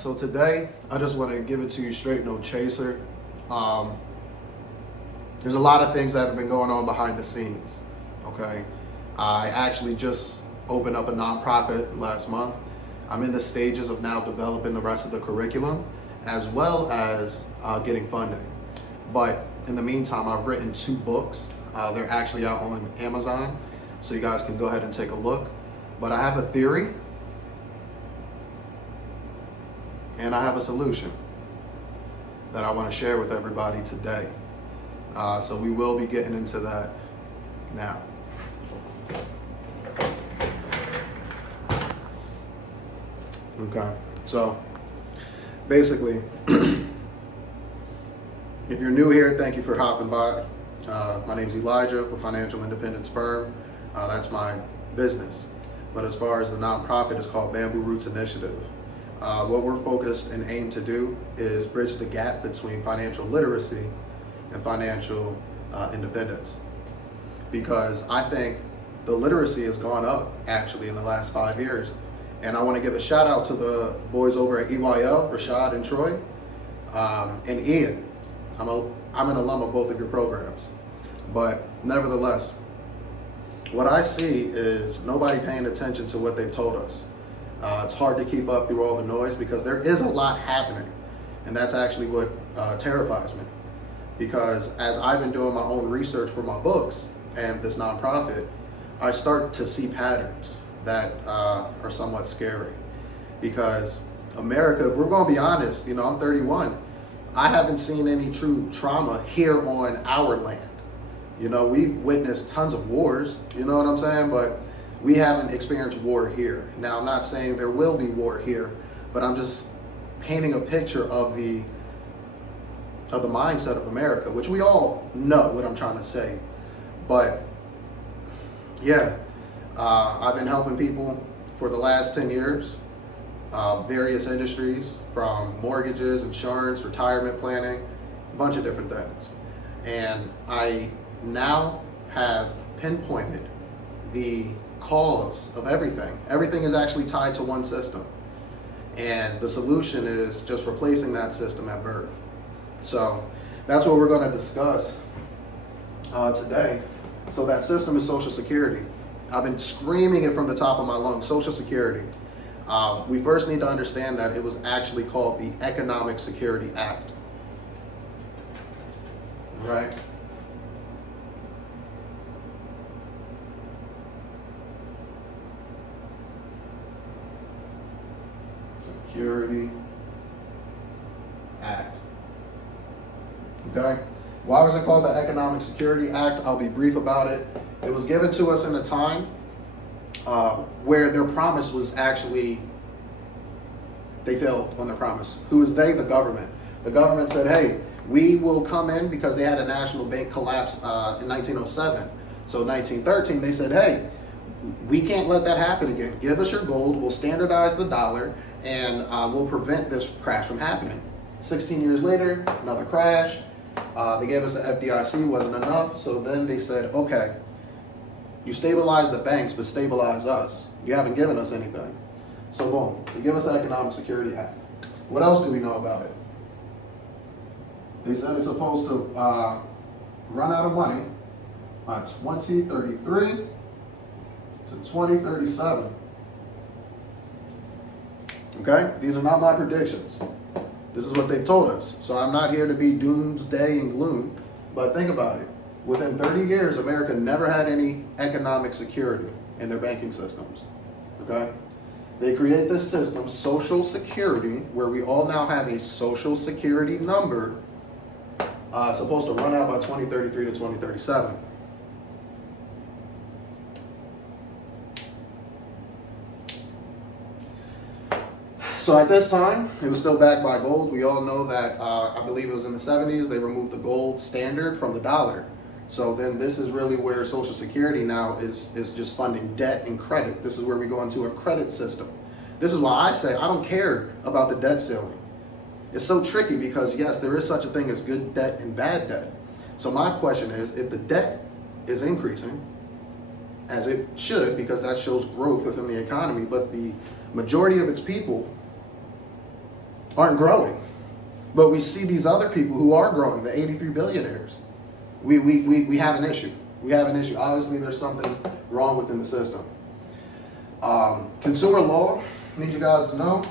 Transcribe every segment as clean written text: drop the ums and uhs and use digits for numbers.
So today I just want to give it to you straight, no chaser. There's a lot of things that have been going on behind the scenes. Okay, I actually just opened up a nonprofit last month. I'm in the stages of now developing the rest of the curriculum as well as getting funding. But in the meantime, I've written 2 books. They're actually out on Amazon, so you guys can go ahead and take a look. But I have a theory and I have a solution that I want to share with everybody today. So we will be getting into that now. Okay, so basically, if you're new here, thank you for hopping by. My name's Elijah with Financial Independence Firm. That's my business. But as far as the nonprofit, it's called Bamboo Roots Initiative. What we're focused and aim to do is bridge the gap between financial literacy and financial independence. Because I think the literacy has gone up actually in the last 5 years. And I want to give a shout out to the boys over at EYL, Rashad and Troy, and Ian. I'm an alum of both of your programs. But nevertheless, what I see is nobody paying attention to what they've told us. It's hard to keep up through all the noise because there is a lot happening. And that's actually what terrifies me. Because as I've been doing my own research for my books and this nonprofit, I start to see patterns that are somewhat scary. Because America, if we're going to be honest, I'm 31. I haven't seen any true trauma here on our land. We've witnessed tons of wars, you know what I'm saying? But we haven't experienced war here. Now, I'm not saying there will be war here, but I'm just painting a picture of the mindset of America, which we all know what I'm trying to say. But yeah, I've been helping people for the last 10 years, various industries, from mortgages, insurance, retirement planning, a bunch of different things. And I now have pinpointed the cause of everything. Everything is actually tied to one system. And the solution is just replacing that system at birth. So that's what we're going to discuss today. So that system is Social Security. I've been screaming it from the top of my lungs, Social Security. We first need to understand that it was actually called the Economic Security Act. Right? Security Act. Okay? Why was it called the Economic Security Act? I'll be brief about it. It was given to us in a time where their promise was actually, they failed on their promise. Who was they? The government. The government said, hey, we will come in because they had a national bank collapse in 1907. So in 1913, they said, hey, we can't let that happen again. Give us your gold, we'll standardize the dollar, and we'll prevent this crash from happening. 16 years later, another crash. They gave us the FDIC, wasn't enough. So then they said, okay, you stabilize the banks, but stabilize us. You haven't given us anything. So boom, they give us the Economic Security Act. What else do we know about it? They said it's supposed to run out of money by 2033 to 2037. Okay? These are not my predictions. This is what they've told us. So I'm not here to be doomsday and gloom, but think about it. Within 30 years, America never had any economic security in their banking systems. Okay? They create this system, Social Security, where we all now have a Social Security number supposed to run out by 2033 to 2037. So at this time, it was still backed by gold. We all know that, I believe it was in the 70s, they removed the gold standard from the dollar. So then this is really where Social Security now is just funding debt and credit. This is where we go into a credit system. This is why I say I don't care about the debt ceiling. It's so tricky because yes, there is such a thing as good debt and bad debt. So my question is, if the debt is increasing, as it should, because that shows growth within the economy, but the majority of its people aren't growing. But we see these other people who are growing, the 83 billionaires. We have an issue. We have an issue. Obviously, there's something wrong within the system. Consumer law, I need you guys to know,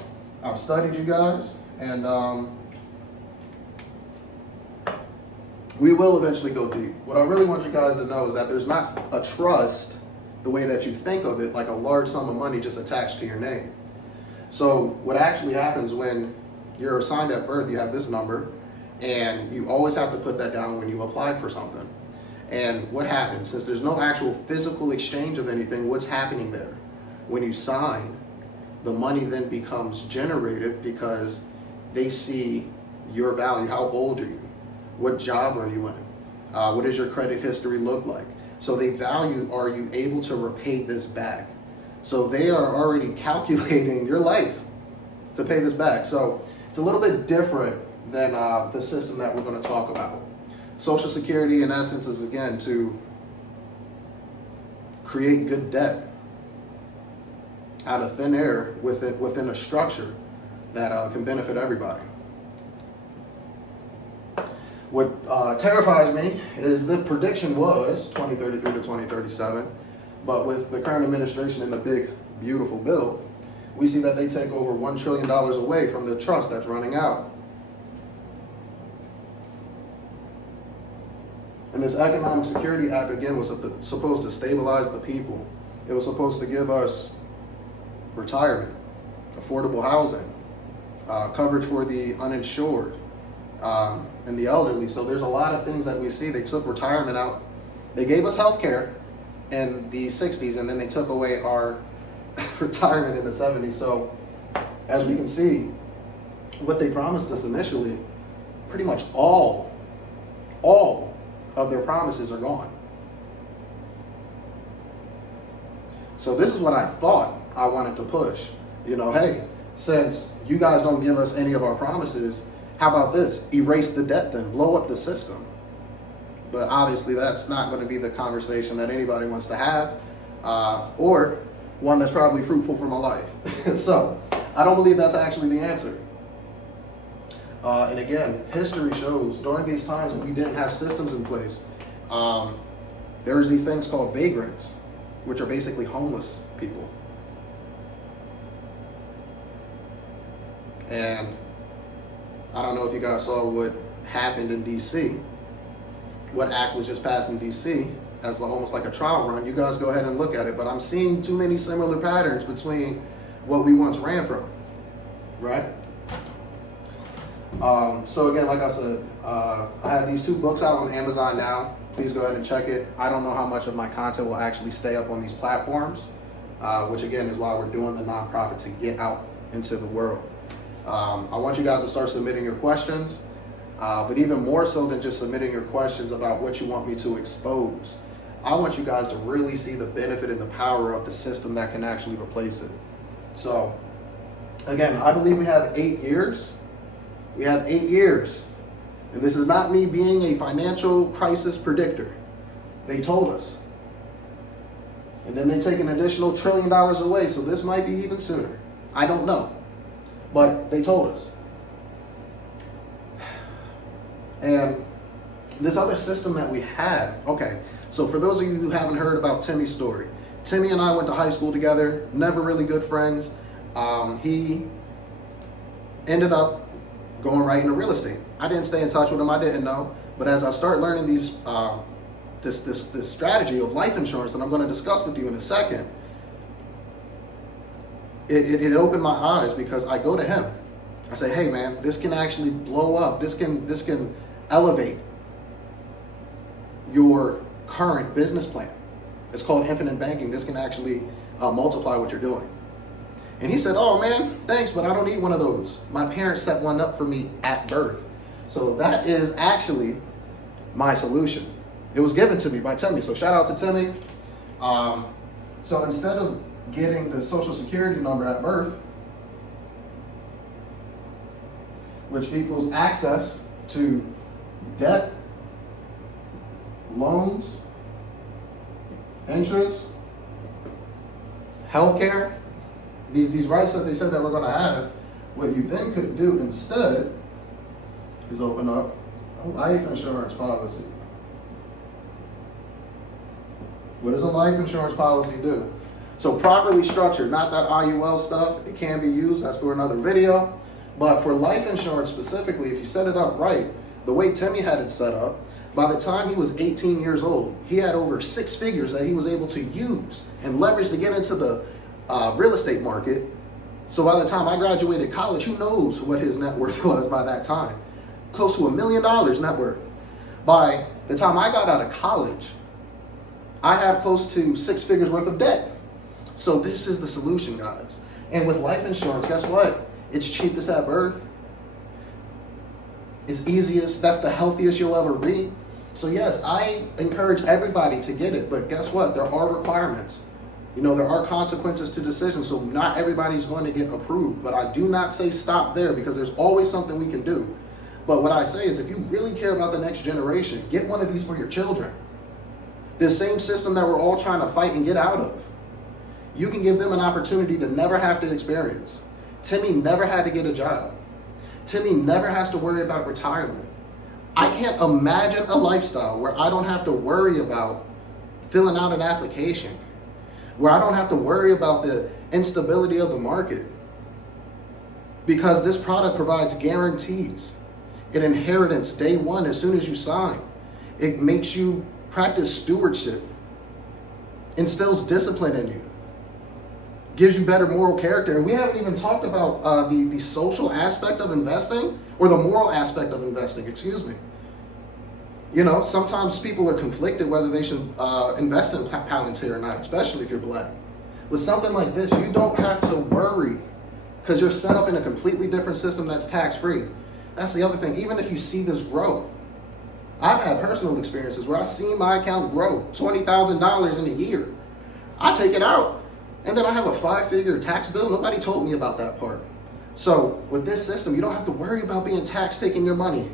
I've studied you guys, and we will eventually go deep. What I really want you guys to know is that there's not a trust the way that you think of it, like a large sum of money just attached to your name. So what actually happens when you're assigned at birth, you have this number, and you always have to put that down when you apply for something. And what happens, since there's no actual physical exchange of anything, what's happening there? When you sign, the money then becomes generated because they see your value. How old are you? What job are you in? What does your credit history look like? So they value, are you able to repay this back? So they are already calculating your life to pay this back. So it's a little bit different than the system that we're going to talk about. Social Security, in essence, is again to create good debt out of thin air within a structure that can benefit everybody. What terrifies me is the prediction was 2033 to 2037, but with the current administration and the big, beautiful bill, we see that they take over $1 trillion away from the trust that's running out. And this Economic Security Act, again, was supposed to stabilize the people. It was supposed to give us retirement, affordable housing, coverage for the uninsured, and the elderly. So there's a lot of things that we see. They took retirement out. They gave us health care in the 60s, and then they took away our retirement in the 70s. So as we can see, what they promised us initially, pretty much all of their promises are gone. So this is what I thought I wanted to push. You know, hey, since you guys don't give us any of our promises, how about this? Erase the debt then, blow up the system. But obviously that's not going to be the conversation that anybody wants to have, or one that's probably fruitful for my life. So I don't believe that's actually the answer. And again, history shows during these times when we didn't have systems in place, there was these things called vagrants, which are basically homeless people. And I don't know if you guys saw what happened in DC. What act was just passed in DC as almost like a trial run. You guys go ahead and look at it, but I'm seeing too many similar patterns between what we once ran from, right? So again, like I said, I have these 2 books out on Amazon now. Please go ahead and check it. I don't know how much of my content will actually stay up on these platforms, which again is why we're doing the nonprofit, to get out into the world. I want you guys to start submitting your questions, but even more so than just submitting your questions about what you want me to expose, I want you guys to really see the benefit and the power of the system that can actually replace it. So again, I believe we have 8 years. We have 8 years. And this is not me being a financial crisis predictor. They told us. And then they take an additional $1 trillion away, so this might be even sooner. I don't know. But they told us. And this other system that we have, okay, so for those of you who haven't heard about Timmy's story, Timmy and I went to high school together, never really good friends. He ended up going right into real estate. I didn't stay in touch with him, I didn't know. But as I start learning these, this strategy of life insurance that I'm going to discuss with you in a second, it opened my eyes, because I go to him. I say, hey man, this can actually blow up. This can elevate your current business plan. It's called infinite banking. This can actually multiply what you're doing. And he said, oh man, thanks, but I don't need one of those. My parents set one up for me at birth. So that is actually my solution. It was given to me by Timmy. So shout out to Timmy. So instead of getting the Social Security number at birth, which equals access to debt, loans, interest, healthcare, these rights that they said that we're going to have, What you then could do instead is open up a life insurance policy. What does a life insurance policy do? So properly structured, not that IUL stuff, it can be used, that's for another video. But for life insurance specifically, if you set it up right, the way Timmy had it set up, by the time he was 18 years old, he had over 6 figures that he was able to use and leverage to get into the real estate market. So by the time I graduated college, who knows what his net worth was by that time? Close to $1 million net worth. By the time I got out of college, I had close to 6 figures worth of debt. So this is the solution, guys. And with life insurance, guess what? It's cheapest at birth. It's easiest. That's the healthiest you'll ever be. So yes, I encourage everybody to get it. But guess what? There are requirements. You know, there are consequences to decisions. So not everybody's going to get approved. But I do not say stop there, because there's always something we can do. But what I say is, if you really care about the next generation, get one of these for your children. This same system that we're all trying to fight and get out of. You can give them an opportunity to never have to experience. Timmy never had to get a job. Timmy never has to worry about retirement. I can't imagine a lifestyle where I don't have to worry about filling out an application, where I don't have to worry about the instability of the market, because this product provides guarantees, an inheritance day one as soon as you sign. It makes you practice stewardship, instills discipline in you, gives you better moral character. And we haven't even talked about the social aspect of investing, or the moral aspect of investing, excuse me. You know, sometimes people are conflicted whether they should invest in Palantir or not, especially if you're black. With something like this, you don't have to worry, because you're set up in a completely different system that's tax-free. That's the other thing. Even if you see this grow, I've had personal experiences where I've seen my account grow $20,000 in a year. I take it out, and then I have a 5-figure tax bill. Nobody told me about that part. So with this system, you don't have to worry about being taxed taking your money.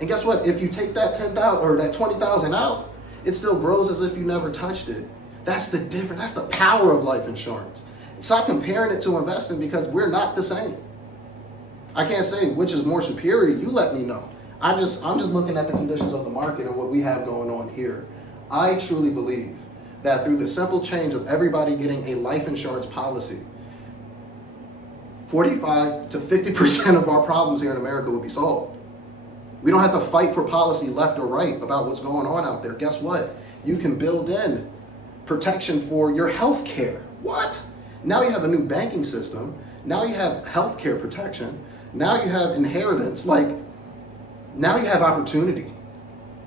And guess what? If you take that $10,000 or that $20,000 out, it still grows as if you never touched it. That's the difference. That's the power of life insurance. Stop comparing it to investing, because we're not the same. I can't say which is more superior. You let me know. I'm just looking at the conditions of the market and what we have going on here. I truly believe that through the simple change of everybody getting a life insurance policy, 45 to 50% of our problems here in America will be solved. We don't have to fight for policy left or right about what's going on out there. Guess what? You can build in protection for your health care. What? Now you have a new banking system. Now you have health care protection. Now you have inheritance. Like, now you have opportunity.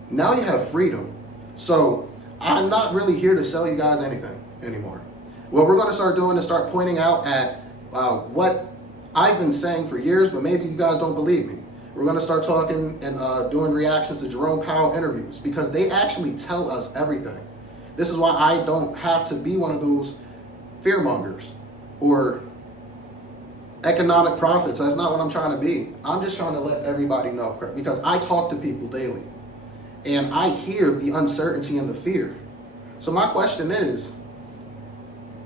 Now you have freedom. So I'm not really here to sell you guys anything anymore. What we're going to start doing is start pointing out at what I've been saying for years, but maybe you guys don't believe me. We're going to start talking and doing reactions to Jerome Powell interviews, because they actually tell us everything. This is why I don't have to be one of those fearmongers or economic prophets. That's not what I'm trying to be. I'm just trying to let everybody know, because I talk to people daily and I hear the uncertainty and the fear. So my question is,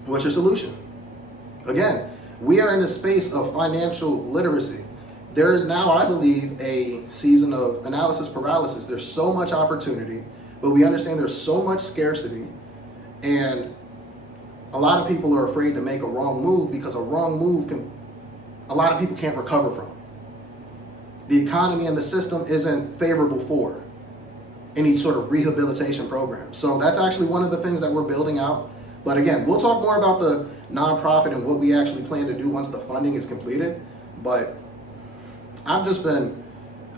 what's your solution? Again, we are in a space of financial literacy. There is now, I believe, a season of analysis paralysis. There's so much opportunity, but we understand there's so much scarcity, and a lot of people are afraid to make a wrong move, because a wrong move a lot of people can't recover from. The economy and the system isn't favorable for any sort of rehabilitation program. So that's actually one of the things that we're building out. But again, we'll talk more about the nonprofit and what we actually plan to do once the funding is completed. But I've just been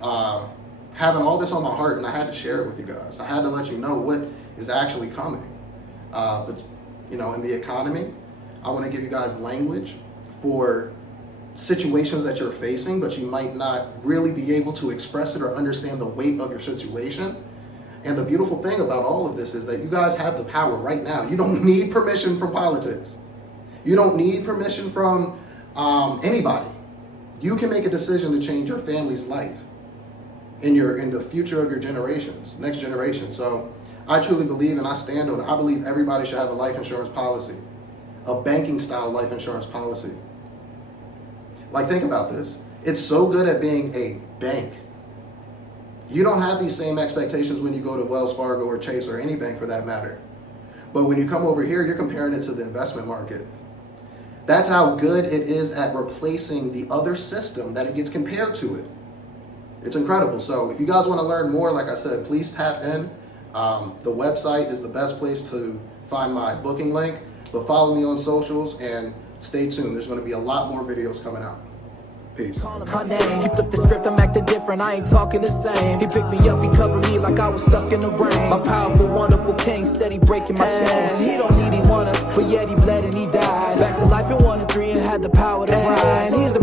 having all this on my heart, and I had to share it with you guys. I had to let you know what is actually coming. But you know, in the economy, I want to give you guys language for situations that you're facing, but you might not really be able to express it or understand the weight of your situation. And the beautiful thing about all of this is that you guys have the power right now. You don't need permission from politics. You don't need permission from anybody. You can make a decision to change your family's life in the future of your generations, next generation. So I truly believe, and I stand on it, I believe everybody should have a life insurance policy, a banking style life insurance policy. Like, think about this. It's so good at being a bank. You don't have these same expectations when you go to Wells Fargo or Chase or any bank for that matter. But when you come over here, you're comparing it to the investment market. That's how good it is at replacing the other system that it gets compared to it. It's incredible. So if you guys want to learn more, like I said, please tap in. The website is the best place to find my booking link. But follow me on socials and stay tuned. There's going to be a lot more videos coming out. Peace. My name. He flipped the script, I'm acting different, I ain't talking the same. He picked me up, he covered me like I was stuck in the rain. My powerful, wonderful king, steady breaking my chains. He don't need, he want us, but yet he bled and he died. Back to life in 1 and 3 and had the power to rise. He's the